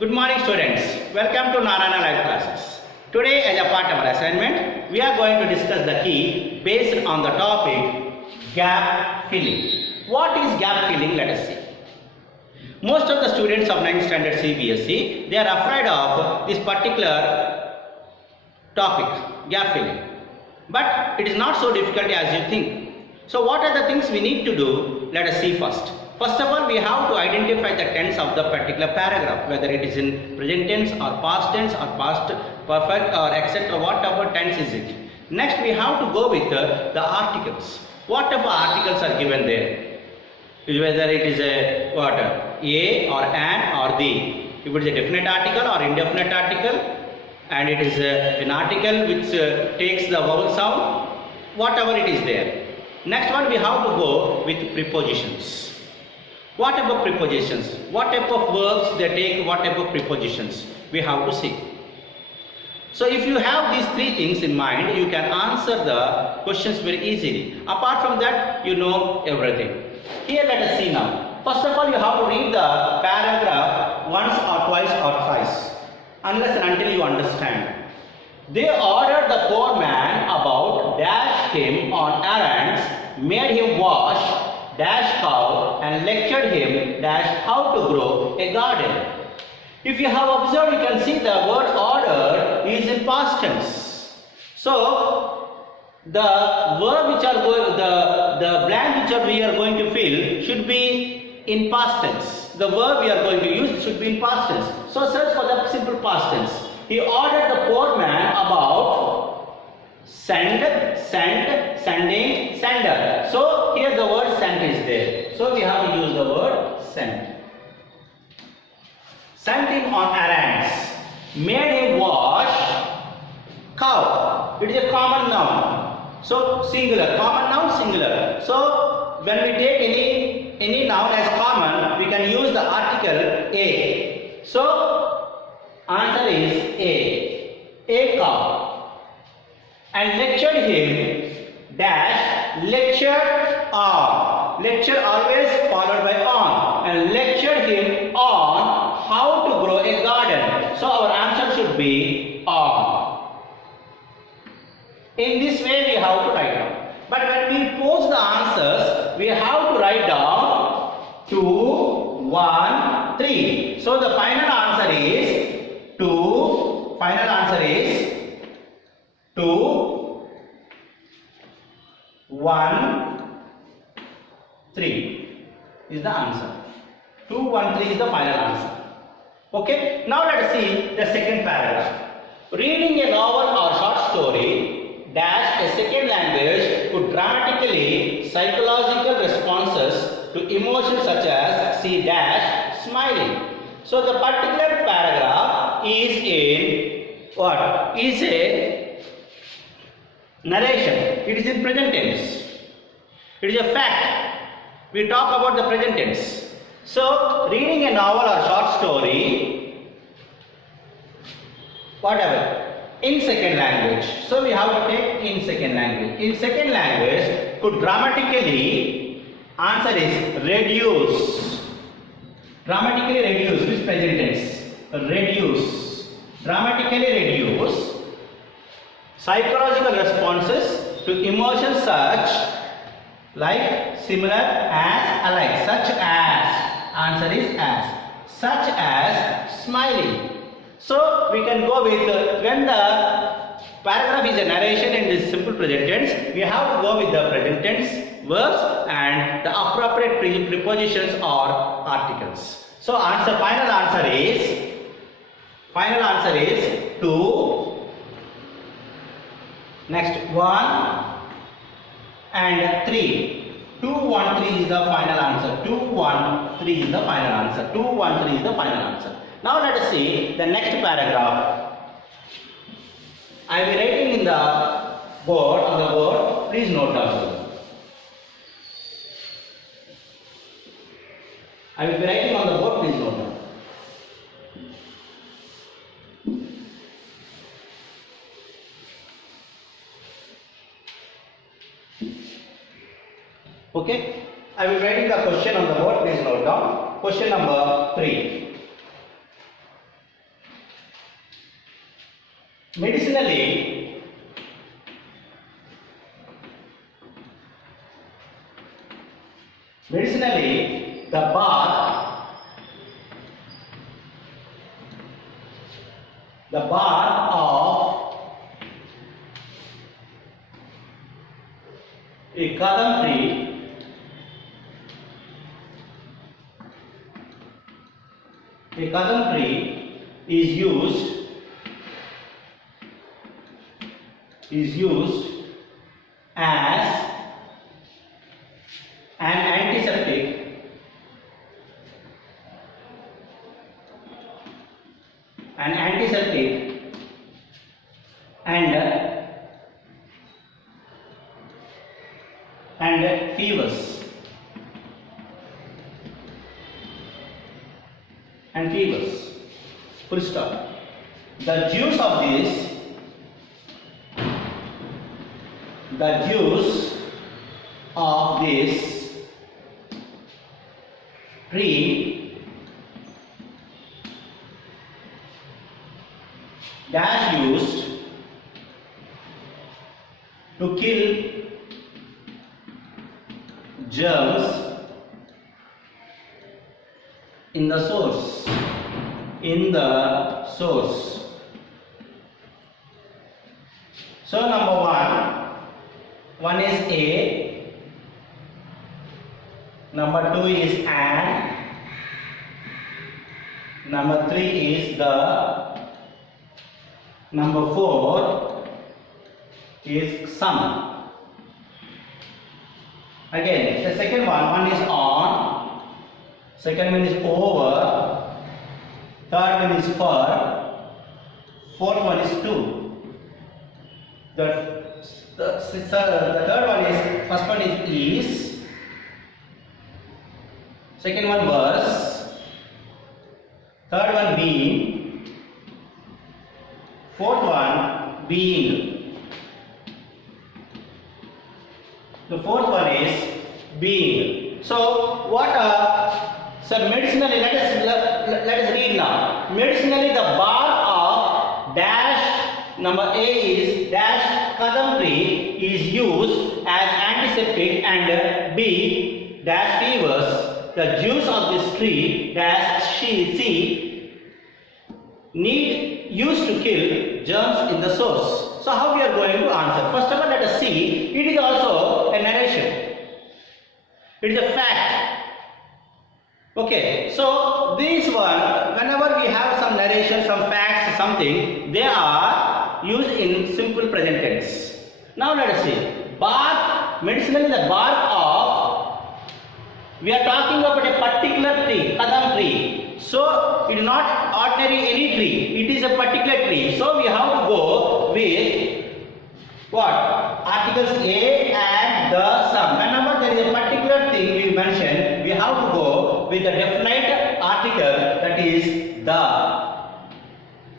Good morning students. Welcome to Narayana Live Classes. Today as a part of our assignment, we are going to discuss the key based on the topic gap filling. What is gap filling? Let us see. Most of the students of 9th standard CBSE, they are afraid of this particular topic, gap filling. But it is not so difficult as you think. So what are the things we need to do? Let us see first. First of all, we have to identify the tense of the particular paragraph, whether it is in present tense or past perfect or etc. Whatever tense is it. Next, we have to go with the articles. Whatever articles are given there, whether it is a what, a or an or the. If it is a definite article or indefinite article, and it is an article which takes the vowel sound, whatever it is there. Next one, we have to go with prepositions. What type of prepositions? What type of verbs they take? What type of prepositions? We have to see. So if you have these three things in mind, you can answer the questions very easily. Apart from that, you know everything. Here let us see now. First of all, you have to read the paragraph once or twice or thrice, unless and until you understand. They ordered the poor man about, dash him on errands, made him wash, dash cow, and lectured him, dash how to grow a garden. If you have observed, you can see the word order is in past tense. So the verb which are going, the blank which we are going to fill should be in past tense. The verb we are going to use should be in past tense. So search for the simple past tense. He ordered the poor man about send, sent, sending, sender. So here the word sent is there. So we have to use the word sent. Sent him on errands. Made him wash cow. It is a common noun. So singular. Common noun singular. So when we take any noun as common, we can use the article a. So answer is a cow. And lectured him, dash, lectured on. Lecture always followed by on. And lectured him on how to grow a garden. So our answer should be on. In this way we have to write down. But when we post the answers, we have to write down 2, 1, 3. So the final answer is 2. Final answer is 2, 1, 3 is the answer. 2, 1, 3 is the final answer. Okay. Now let us see the second paragraph. Reading a novel or short story, dash a second language could dramatically psychological responses to emotions such as see dash smiling. So the particular paragraph is in what? Is a narration. It is in present tense. It is a fact. We talk about the present tense. So reading a novel or short story, whatever, in second language. So we have to take in second language. In second language could dramatically, answer is reduce. Dramatically reduce, which present tense? Reduce. Dramatically reduce psychological responses to emotions such like, similar, as, alike. Such as, answer is as. Such as smiling. So we can go with when the paragraph is a narration in this simple present tense, we have to go with the present tense verbs and the appropriate prepositions or articles. So final answer is 2. Next 1 and 3. 2, 1, 3 is the final answer. 2, 1, 3 is the final answer. 2, 1, 3 is the final answer. Now let us see the next paragraph. I will be writing in the board, on the board. Please note down. I will be writing on the board. Please note down. Okay. I will be writing the question on the board. Please note down. Question number 3. Medicinally, the bark of a kadam tree is used as an antiseptic and fevers. Full stop. The juice of this tree dash used to kill germs in the source. So number one is a, number 2 is an, number 3 is the, number 4 is some. Again, the second one is on, second one is over, third one is for, fourth one is to. The third one is, first one is, second one was, third one being, fourth one being. The fourth one is being. So what medicinally, let us read now. Medicinally, the bark of dash, number A is dash kadam tree is used as antiseptic, and B dash fevers. The juice of this tree dash C need used to kill germs in the source. So how we are going to answer? First of all, let us see. It is also a narration. It is a fact. Okay, so this one, whenever we have some narration, some facts, something, they are used in simple present tense. Now let us see. Bark, medicinally the bark of, we are talking about a particular tree, kadam tree. So it is not ordinary any tree, it is a particular tree. So we have to go with what? Articles A and the some. Whenever there is a particular thing we mention, we have to go with the definite article, that is the.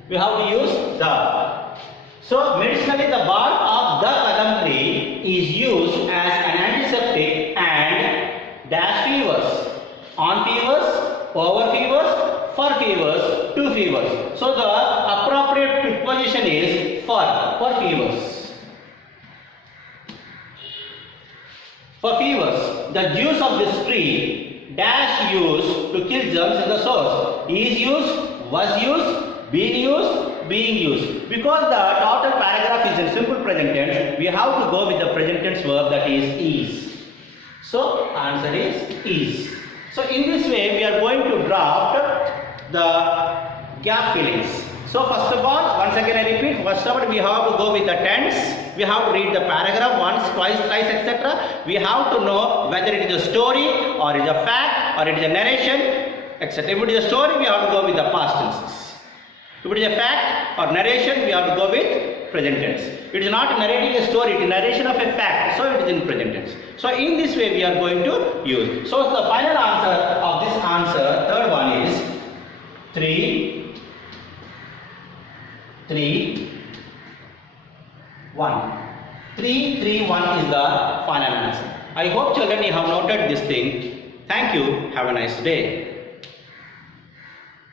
We have to use the. So medicinally the bark of the kadam tree is used as an antiseptic and dash fevers, on fevers, over fevers, for fevers, to fevers. So the appropriate preposition is for fevers. For fevers, the juice of this tree dash used to kill germs in the source is used, was used, being used. Because the total paragraph is in simple present tense, we have to go with the present tense verb, that is. So answer is. So in this way we are going to draft the gap fillings. So first of all, once again I repeat, first of all we have to go with the tense. We have to read the paragraph once, twice, thrice, etc. We have to know whether it is a story or it is a fact or it is a narration, etc. If it is a story, we have to go with the past tenses. If it is a fact or narration, we have to go with present tense. It is not narrating a story, it is narration of a fact, so it is in present tense. So in this way we are going to use. So the final answer of this answer, third one is 3, 1. 3, 3, 1 is the final answer. I hope children you have noted this thing. Thank you. Have a nice day.